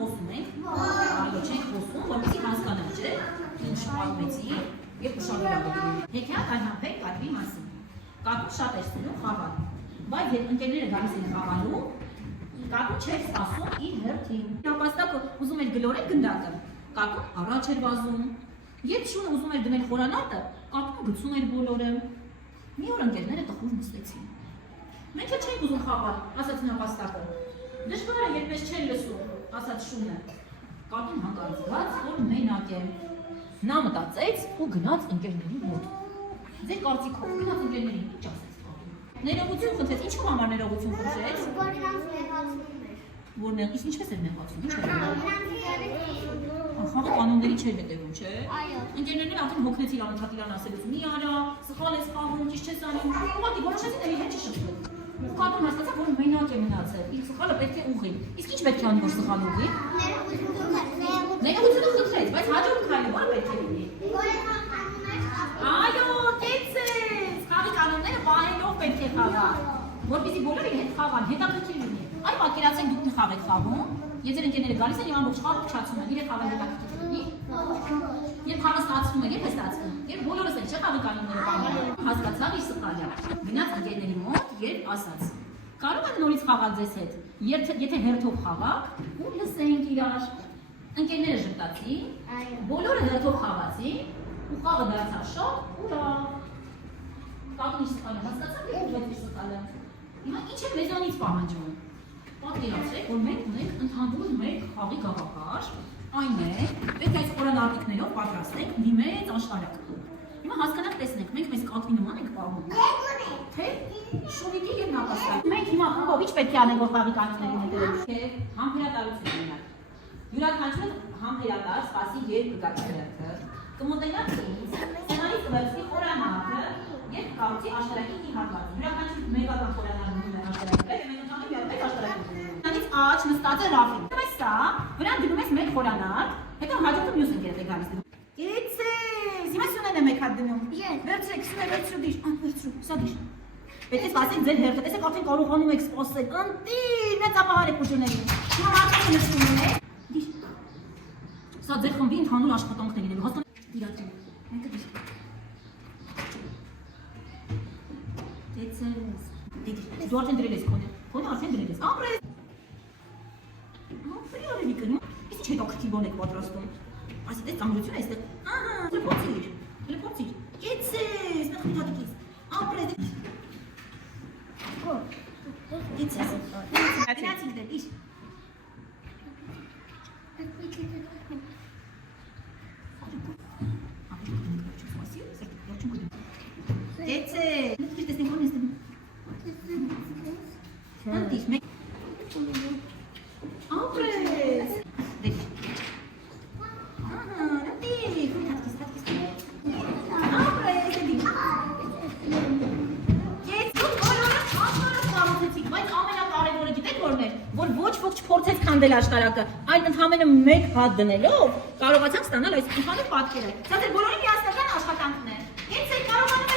խոսում ենք։ Այո, չենք խոսում, որպեսզի հասկանանք, չէ՞։ Ինչ պատմեցի եւ ուշադրություն։ Հեքիաթ անհապետ կատվի մասին։ Կատուն շատ էր սիրում խաղալ, բայց երբ ընկերները գալիս էին խաղալու, կատուն չէր սպասում իր հերթին։ Նապաստակը ուզում էր գլորել գնդակը, կատուն առաջ էր վազում։ Երբ շունը ուզում էր դնել խորանատը, կատուն գցում էր բոլորը։ Մի օր ընկերները տխուր նստեցին։ Մենք էլ չենք ուզում խաղալ, ասաց նապաստակը։ Դժվար է, երբ մեզ չեն լսում, ասաց շունը։ Կատուն հանկարծված, որ մենակ է։ Նա մտածեց ու գնաց ընկերների մոտ։ Ձեր կարծիքով գնաց ընկերներին, ինչ ասեց կատուն։ Ներողություն խնդրեց, ինչու համար ներողություն խնդրեց։ Որ ինձ ինչպես էր նեղացում, ինչ էր։ Խաղը կանոնների չէր հետևում, չէ։ Ընկերներն արդեն հոգնեցին անընդհատ ասելուց՝ մի արա, սխալ ես խաղում, ճիշտ չես անում։ Ուղղակի որոշեցին էլի հետ չշփվել։ Կատուն հասկացավ, որ մենակ է մնացել, իր սխալը պետք է ուղղի։ Իսկ ինչ պետք է անի, որ սխալ ուղղի։ Ներողություն խնդրեց, բայց հաջորդ քայլը ո՞ր պետք է լինի։ Այո, կեցես։ Խաղի կանոնները պահելով պետք է խաղալ, որպեսզի բոլորը հետ խաղան, հետաքրքիր լինի։ Այ պատկերացրեք դուք մի խաղ եք խաղում, եւ ձեր ընկերները գալիս են եւ ամբողջ խաղը փչացում են, իրենք խաղը հետաքրքիր լինի։ Երբ խաղը ստացվում է, երբ է ստացվում, երբ բոլորս են չէ խաղի կանոնները պահում, հասկացավ իր սխալը։ Գնաց ընկերների մոտ եւ ասաց. կարող եմ նորից խաղալ ձեզ հետ, եթե հերթով խաղաք ու լսենք իրար։ Ընկերները ժպտացին, բոլորը հերթով խաղացին ու խաղը դարձավ շատ ուրախ։ Կատուն իր սխալը հասկացավ եւ ուղղեց իր սխալը։ Հիմա ինչ է մեզանից պահանջում։ Պատկերացրեք, որ մենք ունենք ընդհանուր մեկ խաղի գաղափար, այն է, պետք է այս խորանարդիկներով պատրաստենք մի մեծ աշտարակ։ Հիմա հասկանանք, տեսնենք, մենք մեզ կատվի նման ենք պահում։ Թե շունիկի եւ նապաստակի։ Մենք հիմա խաղով ինչ պետք է անենք, որ խաղի կանոններին հետևենք։ Թե համբերատարություն ունենանք։ Յուրաքանչյուրը համբերատար սպասի երբ կգա հերթը, կմոտենա ինձ, սենարից կվերցնի խորանարդը եւ կկառուցի աշտարակի մի հատված։ Յուրաքանչյուր մեկական խորանարդը ունի աշտարակը եւ մենք ընդհանուր մի մեծ աշտարակ ունենք։ Նրանից աջ նստած է Ռաֆին։ Այս սա, վրան դնում ես մեկ խորանարդ, հետո հաջորդը մյուս ընկերդ է գալիս դնում։ Կեցես, հիմա Սյունեն է մեկ հատ դնում։ Վերցրեք, Սյունե վերցրու դիշ, վերցրու, սա դիշ։ Պետք է սպասենք ձեր հերթը, տեսեք արդեն կարողանում եք սպասել։ Ընտիր, մեծապահար եք ուժուներին։ Հիմա մարդիկ նստում են։ Դիշ։ Սա ձեր խմբի ընդհանուր աշխատանքն է լինելու, հասկանաք։ Իրացու։ Մեկը դիշ։ Կեցես։ Դու արդեն դրել ես քոնը։ Քոնը արդեն դրել ես։ Ապրես։ Ապրի արևի կնում։ Իսկ չէ դոքտի բոն եք պատրաստում։ Այսինքն այս ծանրությունը այստեղ։ Ահա, լփոցիր։ Լփոցիր։ Կեցես, նա խնդատիկից։ Ապրես։ Կեցես։ Գնացինք դեր, իշ։ Կեցես։ Լքիր տեսնենք ո՞րն ես դնում։ Անտիշ, մեկ։ Ապրես։ Դեր։ Ահա, նտի, հատկիս։ Ապրես, դի։ Կեց, դուք բոլորը ամբողջ կառուցեցիք, բայց ամենակարևորը գիտեք որն էր, որ ոչ ոք չփորձեց քանդել աշտարակը, այլ ընդհանրապես մեկ հատ դնելով կարողացանք ստանալ այս ընդհանուր պատկերը։ Սա ձեր բոլորի միասնական աշխատանքն է։ Կեցեք, կարողանում